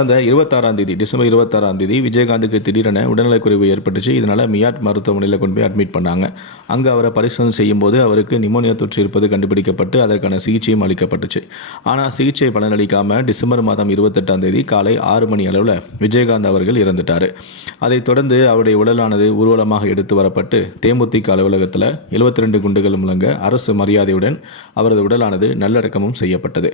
கடந்த இருபத்தாறாம் தேதி டிசம்பர் இருபத்தாறாம் தேதி விஜயகாந்துக்கு திடீரென உடல்நலக்குறைவு ஏற்பட்டுச்சு. இதனால் மியாட் மருத்துவமனையில் கொண்டு போய் அட்மிட் பண்ணாங்க. அங்கே அவரை பரிசோதனை செய்யும்போது அவருக்கு நிமோனியா தொற்று இருப்பது கண்டுபிடிக்கப்பட்டு அதற்கான சிகிச்சையும் அளிக்கப்பட்டுச்சு. ஆனால் சிகிச்சை பலனளிக்காமல் டிசம்பர் மாதம் இருபத்தெட்டாம் தேதி காலை ஆறு மணி அளவில் விஜயகாந்த் அவர்கள் இறந்துட்டார். அதைத் தொடர்ந்து அவருடைய உடலானது ஊர்வலமாக எடுத்து வரப்பட்டு தேமுதிக அலுவலகத்தில் 72 ரெண்டு குண்டுகள் முழங்க அரசு மரியாதையுடன் அவரது உடலானது நல்லடக்கமும் செய்யப்பட்டது.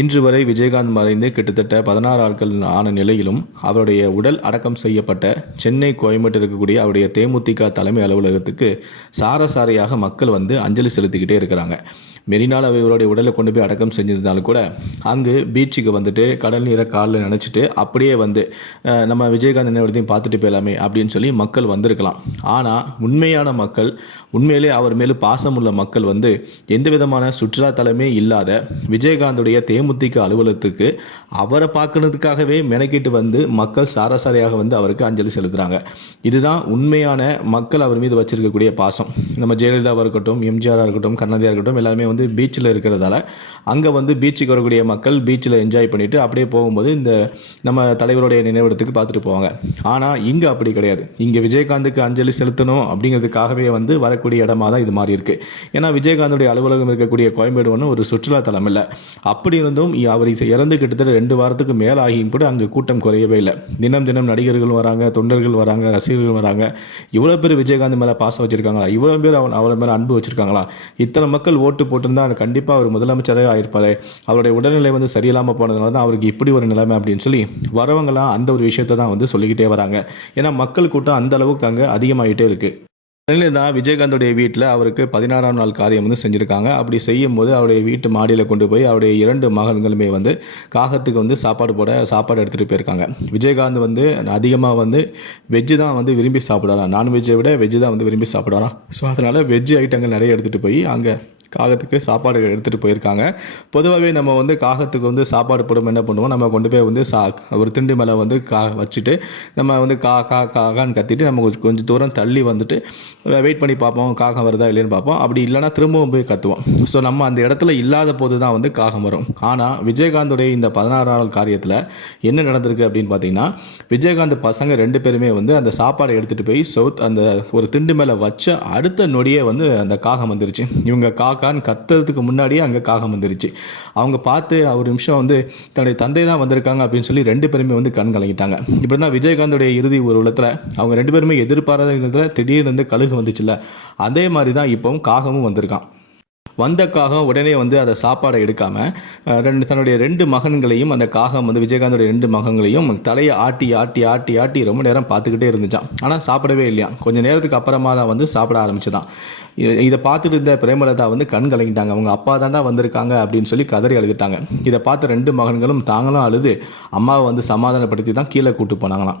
இன்று வரை விஜயகாந்த் மறைந்து கிட்டத்தட்ட பதினாறு ஆட்கள் ஆன நிலையிலும் அவருடைய உடல் அடக்கம் செய்யப்பட்ட சென்னை கோயம்பேட்டில் இருக்கக்கூடிய அவருடைய தேமுதிக தலைமை அலுவலகத்துக்கு சாரசாரியாக மக்கள் வந்து அஞ்சலி செலுத்திக்கிட்டே இருக்கிறாங்க. மெரினால் இவருடைய உடலை கொண்டு போய் அடக்கம் செஞ்சிருந்தாலும் கூட அங்கு பீச்சுக்கு வந்துட்டு கடல் நீரை காலில் நினச்சிட்டு அப்படியே வந்து நம்ம விஜயகாந்த் நினைவுறதையும் பார்த்துட்டு போயலாமே அப்படின்னு சொல்லி மக்கள் வந்திருக்கலாம். ஆனால் உண்மையான மக்கள் உண்மையிலே அவர் மேலும் பாசமுள்ள மக்கள் வந்து எந்த விதமான சுற்றுலாத்தலமே இல்லாத விஜயகாந்துடைய தேமுதிக அலுவலகத்துக்கு அவரை பார்க்கறதுக்காக பார்க்கறதுக்காகவே மெனக்கிட்டு வந்து மக்கள் சாரசாரியாக வந்து அவருக்கு அஞ்சலி செலுத்துகிறாங்க இதுதான் உண்மையான மக்கள் அவர் மீது வச்சிருக்கக்கூடிய பாசம். நம்ம ஜெயலலிதாவாக இருக்கட்டும் எம்ஜிஆராக இருக்கட்டும் கண்ணதியாக இருக்கட்டும் எல்லாருமே வந்து பீச்சில் இருக்கிறதால அங்கே வந்து பீச்சுக்கு வரக்கூடிய மக்கள் பீச்சில் என்ஜாய் பண்ணிவிட்டு அப்படியே போகும்போது இந்த நம்ம தலைவருடைய நினைவிடத்துக்கு பார்த்துட்டு போவாங்க. ஆனால் இங்கே அப்படி கிடையாது. இங்கே விஜயகாந்துக்கு அஞ்சலி செலுத்தணும் அப்படிங்கிறதுக்காகவே வந்து வரக்கூடிய இடமா தான் இது மாதிரி இருக்குது ஏன்னா விஜயகாந்துடைய அலுவலகம் இருக்கக்கூடிய கோயம்பேடு ஒன்று ஒரு சுற்றுலாத்தலம் இல்லை. அப்படி இருந்தும் அவர் இறந்து கிட்டத்தட்ட ரெண்டு வாரத்துக்கு மேலாகியும் கூட அங்கே கூட்டம் குறையவே இல்லை. தினம் தினம் நடிகர்கள் வராங்க தொண்டர்கள் வராங்க ரசிகர்கள் வராங்க. இவ்வளோ பேர் விஜயகாந்த் மேலே பாசம் வச்சுருக்காங்களா? இவ்வளோ பேர் அவன் அவரை மேலே அன்பு வச்சிருக்காங்களா? இத்தனை மக்கள் ஓட்டு போட்டிருந்தா கண்டிப்பாக அவர் முதலமைச்சரே ஆயிருப்பாரு. அவருடைய உடல்நிலை வந்து சரியில்லாமல் போனதுனால தான் அவருக்கு இப்படி ஒரு நிலைமை அப்படின்னு சொல்லி வரவங்களாம் அந்த ஒரு விஷயத்தை தான் வந்து சொல்லிக்கிட்டே வராங்க. ஏன்னா மக்கள் கூட்டம் அந்த அளவுக்கு அங்கே அதிகமாகிட்டே இருக்குது தான் விஜயகாந்தோடைய வீட்டில் அவருக்கு பதினாறாம் நாள் காரியம் வந்து செஞ்சுருக்காங்க. அப்படி செய்யும்போது அவருடைய வீட்டு மாடியில் கொண்டு போய் அவருடைய இரண்டு மகன்களுமே வந்து காகத்துக்கு வந்து சாப்பாடு போட சாப்பாடு எடுத்துகிட்டு போயிருக்காங்க. விஜயகாந்த் வந்து அதிகமாக வந்து வெஜ்ஜு தான் வந்து விரும்பி சாப்பிடலாம் நான்வெஜ்ஜை விட வெஜ்ஜு தான் வந்து விரும்பி சாப்பிடலாம் ஸோ அதனால் வெஜ்ஜு ஐட்டங்கள் நிறைய எடுத்துகிட்டு போய் அங்கே காகத்துக்கு சாப்பாடு எடுத்துகிட்டு போயிருக்காங்க. பொதுவாகவே நம்ம வந்து காகத்துக்கு வந்து சாப்பாடு போடும் என்ன பண்ணுவோம்? நம்ம கொண்டு போய் வந்து சா ஒரு திண்டு மேலே வந்து கா வச்சுட்டு நம்ம வந்து கா கா காகான்னு கத்திட்டு நம்ம கொஞ்சம் கொஞ்சம் தூரம் தள்ளி வந்துட்டு வெயிட் பண்ணி பார்ப்போம் காகம் வருதா இல்லைன்னு பார்ப்போம். அப்படி இல்லைன்னா திரும்பவும் போய் கத்துவோம். ஸோ நம்ம அந்த இடத்துல இல்லாத போது தான் வந்து காகம் வரும். ஆனால் விஜயகாந்துடைய இந்த பதினாறாம் நாள் காரியத்தில் என்ன நடந்திருக்கு அப்படின்னு பார்த்தீங்கன்னா விஜயகாந்த் பசங்க ரெண்டு பேருமே வந்து அந்த சாப்பாடை எடுத்துகிட்டு போய் சவுத் அந்த ஒரு திண்டு மேலே வச்ச அடுத்த நொடியே வந்து அந்த காகம் வந்துருச்சு. இவங்க காக்கான்னு கத்துறதுக்கு முன்னாடியே அங்கே காகம் வந்துருச்சு. அவங்க பார்த்து ஒரு நிமிஷம் வந்து தன்னுடைய தந்தை தான் வந்திருக்காங்க அப்படின்னு சொல்லி ரெண்டு பேருமே வந்து கண் கலங்கிட்டாங்க. இப்படி தான் விஜயகாந்தோடைய இறுதி ஊர்வலத்தில் அவங்க ரெண்டு பேருமே எதிர்பாராத இடத்துல திடீர்னு வந்து கழுகு வந்துச்சுல்ல. அதே மாதிரி தான் இப்போவும் காகமும் வந்திருக்கான். வந்த காகம் உடனே வந்து அதை சாப்பாடை எடுக்காமல் ரெண்டு தன்னுடைய ரெண்டு மகன்களையும் அந்த காகம் வந்து விஜயகாந்தோட ரெண்டு மகன்களையும் தலையை ஆட்டி ஆட்டி ஆட்டி ஆட்டி ரொம்ப நேரம் பார்த்துக்கிட்டே இருந்துச்சான் ஆனால் சாப்பிடவே இல்லையா? கொஞ்சம் நேரத்துக்கு அப்புறமா தான் வந்து சாப்பிட ஆரம்பிச்சுதான் இதை பார்த்துட்டு இருந்த பிரேமலதா வந்து கண் கலங்கிட்டாங்க. அவங்க அப்பா தாண்டா வந்திருக்காங்க அப்படின்னு சொல்லி கதறி அழுதுட்டாங்க. இதை பார்த்த ரெண்டு மகன்களும் தாங்களும் அழுது அம்மாவை வந்து சமாதானப்படுத்தி தான் கீழே கூட்டு போனாங்களாம்.